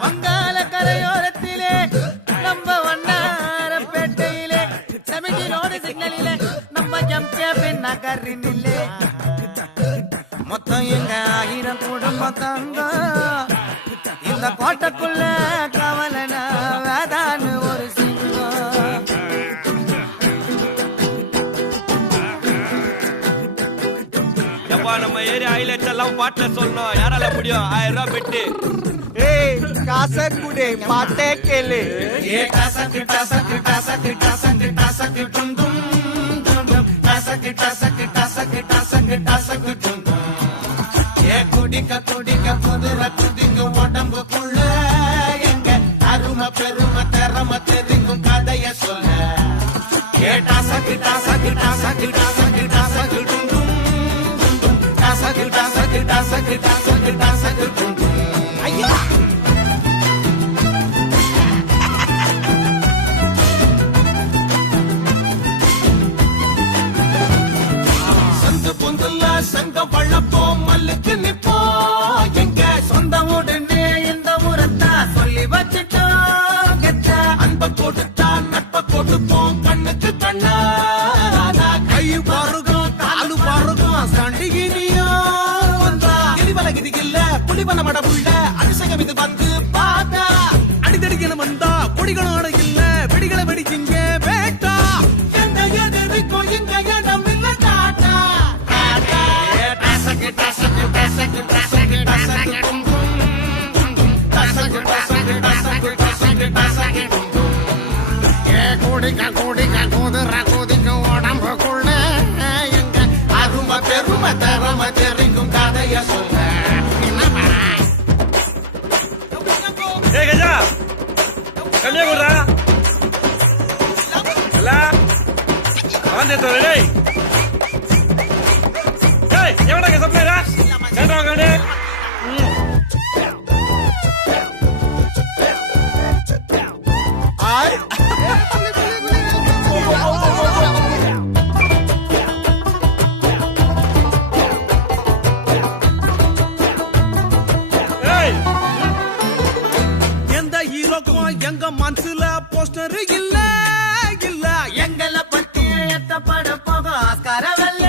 வங்காள கரையோரத்திலே நம்ம வண்ணாரப்பேட்டையிலே சமிதி ரோடு சிக்னலிலே நம்ம ஜம்கேபின் நகரினிலே மொத்தம் எங்க 1000 குடும்பம் தாங்க இந்த கோட்டைக்குள்ள கவலனா வேதான்னு ஒரு சிங்கம். நம்ம ஏரியா ஹைலைட்ஸ் எல்லாம் பாட்டுல சொல்லணும். யாரால முடியும்? 1000 ரூபாய் பெட்டு. ஏய் காசை குடே பாட்டே கேளு. ஏ டசக் டசக் டசக் டசக் டசக் டும் டும் டும் டும் டசக் டசக் டசக் டசக் டசக் டும் டும். ஏ குடிக்க குடிக்க குதிர குதிங்க உடம்புக்குள்ள எங்க அருமை பெருமை திறமை தெரிக்கும் கதைய சொல்ல. ஏ டசக் டசக் டசக் டசக் டசக் டும் டும் டும் டும் டசக் டசக் டசக் டசக் டசக் டும் டும். ஐயா பொந்துல சங்க வளப்போம் மல்லுக்கு நிப்போம் எங்க சொந்த உடனே இந்த முறத்தா சொல்லி வச்சுட்டோம் கெட்ட அன்ப கொடுத்தா நட்ப கொடுப்போம் கண்ணுக்கு கண்ணா கை பாருகும் காலு பாருகும் சண்டிகினியோ வந்தா எலிவலகிதி இல்ல புலிவன மடமுள்ள அதிசயம் இது வந்து பார்த்தா அடிதடிக்கணும் வந்தா கொடிகளோட இல்ல வெடிகளை வெடிச்சிங்க வேட்டா எந்த எதிர்க்கும் இங்க இடம் இல்ல டாட்டா. உடம்புக்குள்ள எங்க அருமை பெருமை திறமை தெரிக்கும் கதைய சொல்ல. ஏய் கஜா கல்யா குடுறா அல்ல வந்து தரடே. ஏய் எவடா சப்ளைரா கேட்டா வாங்கடே. ஆய் எந்த ஹீரோக்கும் எங்க மனசுல போஸ்டர் இல்ல இல்ல எங்களை பத்தி எத்தப்பட போக ஆஸ்கார வெல்ல.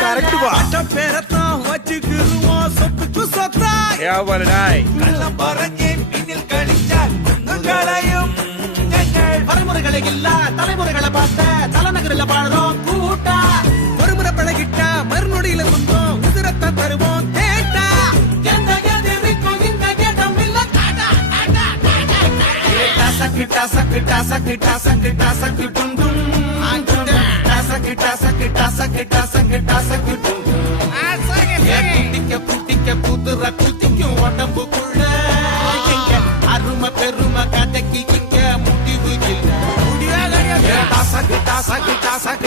கரெக்ட் பா. பேரத்தான் வச்சுக்குவோம் சொத்துக்கு சொத்தா ஏவலடாய் கள்ள பறங்கே பின்னில் கழிச்சால் உங்களையும் எங்கள் பரமுறைகளை இல்ல தலைமுறைகளை பார்த்த தலைநகரில் பாடுறோம் கூட்டா ஒருமுறை பழகிட்டா மறுநொடியில சொந்தம் உதிரத்தை தருவோம் கேட்டா எந்த எதிர்க்கும் இந்த இடம் இல்ல காட்டா டசக் டசக் டசக் டசக் டசக் டும் டும் டசக் டசக் டசக் டசக் டசக் டும் டும். குட்டிக்க குட்டிக்க குதிர குத்திக்கும் உடம்புக்குள்ள எங்க அருமை பெருமை கதைக்கு இங்க முடிவு இல்ல. டசக் டசக் டசக்